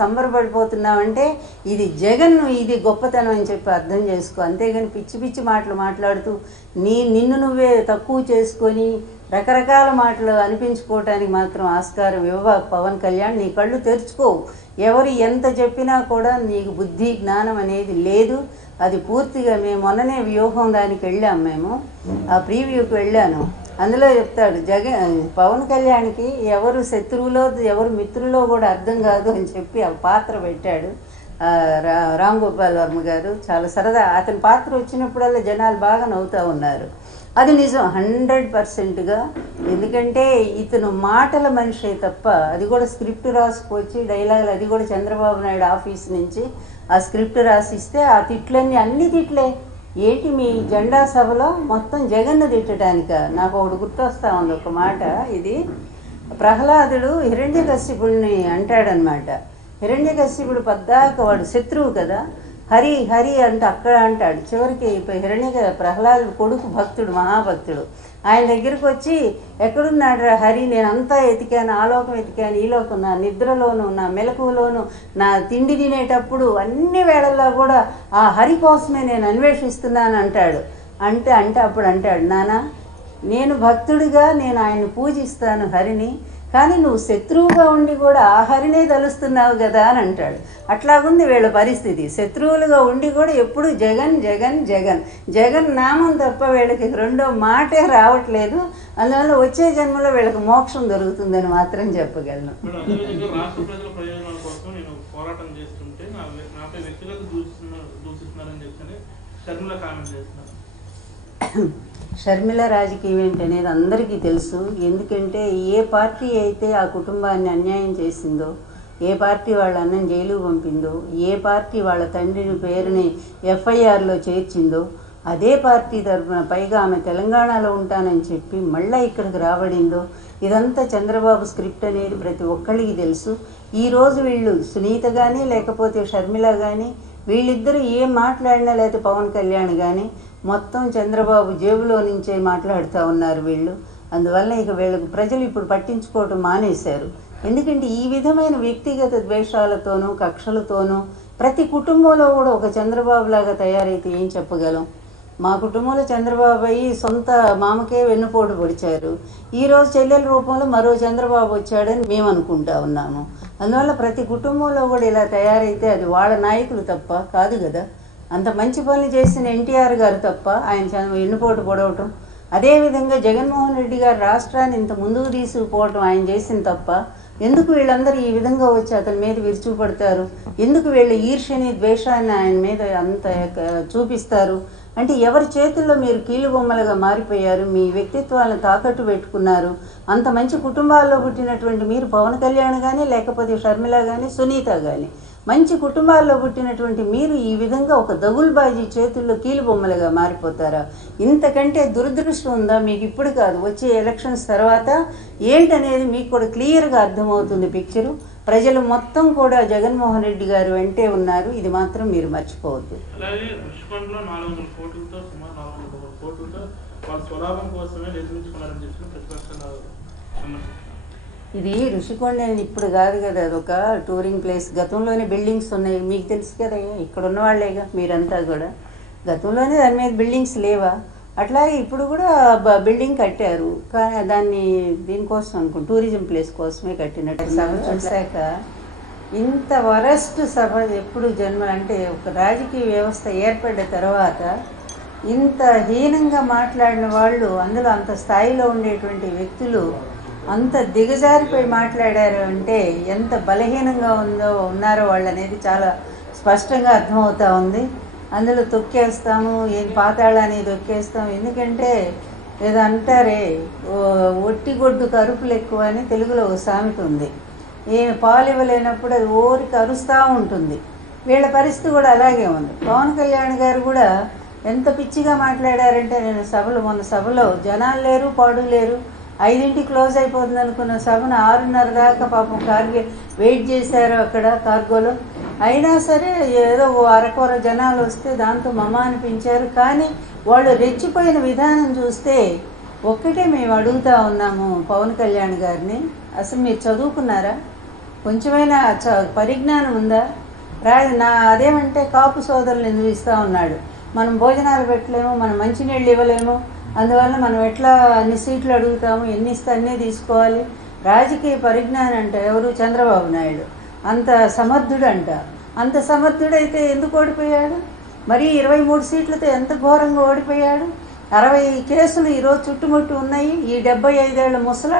సంబరపడిపోతున్నావంటే ఇది జగన్ ఇది గొప్పతనం అని చెప్పి అర్థం చేసుకో. అంతేగాని పిచ్చి పిచ్చి మాటలు మాట్లాడుతూ నిన్ను నువ్వే తక్కువ చేసుకొని రకరకాల మాటలు అనిపించుకోవటానికి మాత్రం ఆస్కారం ఇవ్వకు పవన్ కళ్యాణ్. నీ కళ్ళు తెరుచుకోవు. ఎవరు ఎంత చెప్పినా కూడా నీకు బుద్ధి జ్ఞానం అనేది లేదు. అది పూర్తిగా మేము మొన్ననే వ్యూహం దానికి వెళ్ళాము. మేము ఆ ప్రీవ్యూకి వెళ్ళాను. అందులో చెప్తాడు పవన్ కళ్యాణ్కి ఎవరు శత్రువులో ఎవరు మిత్రులో కూడా అర్థం కాదు అని చెప్పి ఆ పాత్ర పెట్టాడు రామ్ గోపాల్ వర్మ గారు. చాలా సరదా. అతని పాత్ర వచ్చినప్పుడల్లా జనాలు బాగా నవ్వుతూ ఉన్నారు. అది నిజం 100%గా. ఎందుకంటే ఇతను మాటల మనిషే తప్ప, అది కూడా స్క్రిప్ట్ రాసుకొచ్చి డైలాగులు, అది కూడా చంద్రబాబు నాయుడు ఆఫీస్ నుంచి ఆ స్క్రిప్ట్ రాసిస్తే ఆ తిట్లన్నీ అన్ని తిట్లే. ఏంటి మీ జెండా సభలో మొత్తం జగన్ను తిట్టడానిక? నాకు ఒకటి గుర్తొస్తా ఉంది ఒక మాట. ఇది ప్రహ్లాదుడు హిరణ్యకశిపుడిని అంటాడనమాట. హిరణ్యకశిపుడు పద్దాక వాడు శత్రువు కదా, హరి హరి అంటే అక్కడ అంటాడు. చివరికి ప్రహ్లాదుడు కొడుకు భక్తుడు, మహాభక్తుడు, ఆయన దగ్గరికి వచ్చి ఎక్కడున్నాడు రా హరి, నేను అంతా ఎతికాను, ఆ లోకం ఎతికాను, ఈ లోకం, నా నిద్రలోను నా మెలకువలోను నా తిండి తినేటప్పుడు అన్ని వేళల్లో కూడా ఆ హరి కోసమే నేను అన్వేషిస్తున్నాను అంటాడు. అంటే అప్పుడు అంటాడు, నానా నేను భక్తుడిగా నేను ఆయన్ని పూజిస్తాను హరిని, కానీ నువ్వు శత్రువుగా ఉండి కూడా ఆ హరినే తలుస్తున్నావు కదా అని అంటాడు. అట్లాగుంది వీళ్ళ పరిస్థితి. శత్రువులుగా ఉండి కూడా ఎప్పుడు జగన్ జగన్ జగన్ జగన్ నామం తప్ప వీళ్ళకి రెండో మాటే రావట్లేదు. అందువల్ల వచ్చే జన్మలో వీళ్ళకి మోక్షం దొరుకుతుందని మాత్రం చెప్పగలను. షర్మిల రాజకీయం ఏంటనేది అందరికీ తెలుసు. ఎందుకంటే ఏ పార్టీ అయితే ఆ కుటుంబాన్ని అన్యాయం చేసిందో, ఏ పార్టీ వాళ్ళ అన్నని జైలు పంపిందో, ఏ పార్టీ వాళ్ళ తండ్రిని పేరుని FIRలో చేర్చిందో అదే పార్టీ తరఫున, పైగా ఆమె తెలంగాణలో ఉంటానని చెప్పి మళ్ళీ ఇక్కడికి రాబడిందో, ఇదంతా చంద్రబాబు స్క్రిప్ట్ అనేది ప్రతి ఒక్కరికి తెలుసు. ఈరోజు వీళ్ళు సునీత కానీ లేకపోతే షర్మిల కానీ వీళ్ళిద్దరూ ఏం మాట్లాడినా, లేకపోతే పవన్ కళ్యాణ్ కానీ మొత్తం చంద్రబాబు జేబులో నుంచే మాట్లాడుతూ ఉన్నారు వీళ్ళు. అందువల్ల ఇక వీళ్ళకు ప్రజలు ఇప్పుడు పట్టించుకోవటం మానేశారు. ఎందుకంటే ఈ విధమైన వ్యక్తిగత ద్వేషాలతోనూ కక్షలతోనూ ప్రతి కుటుంబంలో కూడా ఒక చంద్రబాబు లాగా తయారైతే ఏం చెప్పగలం? మా కుటుంబంలో చంద్రబాబు అయ్యి సొంత మామకే వెన్నుపోటు పొడిచారు. ఈరోజు చెల్లెల రూపంలో మరో చంద్రబాబు వచ్చాడని మేము అనుకుంటా ఉన్నాము. అందువల్ల ప్రతి కుటుంబంలో కూడా ఇలా తయారైతే అది వాళ్ళ నాయకులు తప్ప కాదు కదా. అంత మంచి పనులు చేసిన NTR గారు తప్ప ఆయన వెన్నుపోటు పొడవటం, అదేవిధంగా జగన్మోహన్ రెడ్డి గారు రాష్ట్రాన్ని ఇంత ముందుకు తీసుకుపోవటం ఆయన చేసిన తప్ప. ఎందుకు వీళ్ళందరూ ఈ విధంగా వచ్చి అతని మీద విరుచుకుపడతారు? ఎందుకు వీళ్ళ ఈర్ష్యని ద్వేషాన్ని ఆయన మీద అంత చూపిస్తారు? అంటే ఎవరి చేతుల్లో మీరు కీలుబొమ్మలుగా మారిపోయారు, మీ వ్యక్తిత్వాలను తాకట్టు పెట్టుకున్నారు. అంత మంచి కుటుంబాల్లో పుట్టినటువంటి మీరు పవన్ కళ్యాణ్ కానీ లేకపోతే షర్మిల కానీ సునీత కానీ మంచి కుటుంబాల్లో పుట్టినటువంటి మీరు ఈ విధంగా ఒక దగుల్బాజీ చేతుల్లో కీలుబొమ్మలుగా మారిపోతారా? ఇంతకంటే దురదృష్టం ఉందా మీకు? ఇప్పుడు కాదు, వచ్చే ఎలక్షన్స్ తర్వాత ఏంటనేది మీకు కూడా క్లియర్గా అర్థమవుతుంది పిక్చరు. ప్రజలు మొత్తం కూడా జగన్మోహన్ రెడ్డి గారు వెంటే ఉన్నారు. ఇది మాత్రం మీరు మర్చిపోవద్దు. ఇది ఋషికొండ ఇప్పుడు కాదు కదా, అదొక టూరింగ్ ప్లేస్. గతంలోనే బిల్డింగ్స్ ఉన్నాయి, మీకు తెలుసు కదా, ఇక్కడ ఉన్న వాళ్ళేగా మీరంతా కూడా. గతంలోనే దాని మీద బిల్డింగ్స్ లేవా? అట్లాగే ఇప్పుడు కూడా బిల్డింగ్ కట్టారు, కానీ దాన్ని దీనికోసం టూరిజం ప్లేస్ కోసమే కట్టినట్టు. సభ చూశాక ఇంత వరస్ట్ సభ ఎప్పుడు అంటే ఒక రాజకీయ వ్యవస్థ ఏర్పడ్డ తర్వాత ఇంత హీనంగా మాట్లాడిన వాళ్ళు, అందులో అంత స్థాయిలో ఉండేటువంటి వ్యక్తులు అంత దిగజారిపోయి మాట్లాడారు అంటే ఎంత బలహీనంగా ఉన్నారో వాళ్ళు అనేది చాలా స్పష్టంగా అర్థమవుతూ ఉంది. అందులో తొక్కేస్తాము, ఏం పాతాళాన్ని తొక్కేస్తాము. ఎందుకంటే ఏదో అంటారే, ఒట్టిగొడ్డు కరుపులు ఎక్కువ అని తెలుగులో ఒక సామెత ఉంది. పాలు ఇవ్వలేనప్పుడు అది ఓరికి అరుస్తూ ఉంటుంది. వీళ్ళ పరిస్థితి కూడా అలాగే ఉంది. పవన్ కళ్యాణ్ గారు కూడా ఎంత పిచ్చిగా మాట్లాడారంటే, నేను మొన్న సభలో జనాలు లేరు, పాడు లేరు, 5ంటికి క్లోజ్ అయిపోతుంది అనుకున్న సభను 6:30 దాకా పాపం వెయిట్ చేశారు అక్కడ కార్గోలో. అయినా సరే ఏదో అరకొర జనాలు వస్తే దాంతో మమ అనిపించారు. కానీ వాళ్ళు రెచ్చిపోయిన విధానం చూస్తే ఒక్కటే మేము అడుగుతూ ఉన్నాము పవన్ కళ్యాణ్ గారిని, అసలు మీరు చదువుకున్నారా? కొంచెమైనా పరిజ్ఞానం ఉందా? అదేమంటే కాపు సోదరులు ఎందుకు ఇస్తూ ఉన్నాడు, మనం భోజనాలు పెట్టలేము, మనం మంచినీళ్ళు ఇవ్వలేము, అందువల్ల మనం ఎట్లా అన్ని సీట్లు అడుగుతాము, ఎన్ని ఇస్తే అన్నీ తీసుకోవాలి. రాజకీయ పరిజ్ఞానం అంట ఎవరు? చంద్రబాబు నాయుడు. అంత సమర్థుడు అంట. అంత సమర్థుడైతే ఎందుకు ఓడిపోయాడు? మరీ 23 సీట్లతో ఎంత ఘోరంగా ఓడిపోయాడు. 60 కేసులు ఈరోజు చుట్టుముట్టు ఉన్నాయి. ఈ 75 ఏళ్ల ముసలా